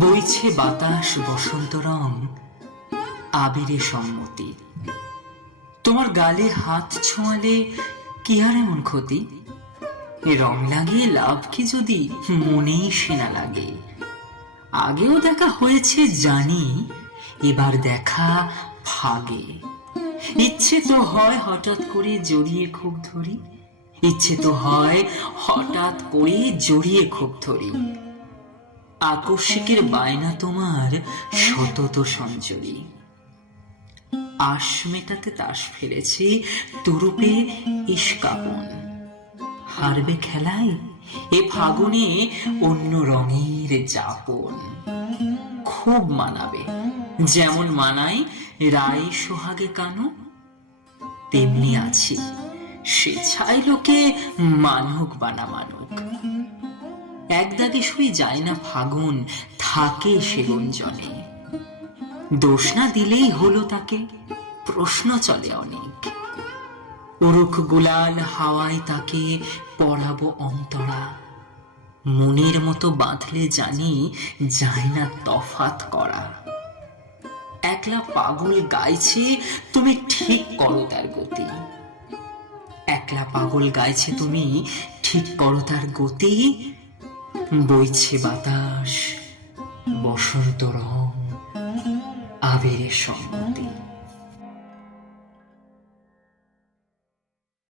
বইছে বাতাস বসন্ত রং, আবিরে সম্মতি। তোমার গালে হাত ছোঁয়ালে কি আর এমন ক্ষতি? রং লাগিয়ে লাভ কি যদি মনেই সেনা লাগে? আগেও দেখা হয়েছে জানি, এবার দেখা ফাগে ইচ্ছে তো হয় হঠাৎ করে জড়িয়ে খুব ধরি, ইচ্ছে তো হয় হঠাৎ করে জড়িয়ে খুব ধরি। আকস্মিকের বায়না তোমার সতত সঞ্চরী আশ মেটাতে তাস ফেলেছি তুরুপে ইস্কাপন হারবে খেলায় এ ফাগুনে অন্য রঙের যাপন। খুব মানাবে, যেমন মানাই রায় সোহাগে কানু। তেমনি আছি, সে ছাই লোকে মানুক বানা মানুক। এক দাগে শুয়ে যায় না ফাগুন, থাকে সে গুঞ্জনে দোষ না দিলেই হলো তাকে, প্রশ্ন চলে অনেক। উরুক গুলাল হাওয়ায় তাকে পড়াবো অন্তরা। মনের মতো বাঁধলে জানি যায় না তফাত করা। একলা পাগল গাইছে, তুমি ঠিক করো তার গতি। একলা পাগল গাইছে তুমি, ঠিক করো তার গতি বইছে বাতাস বসন্ত রং আবেরে সম্মতি।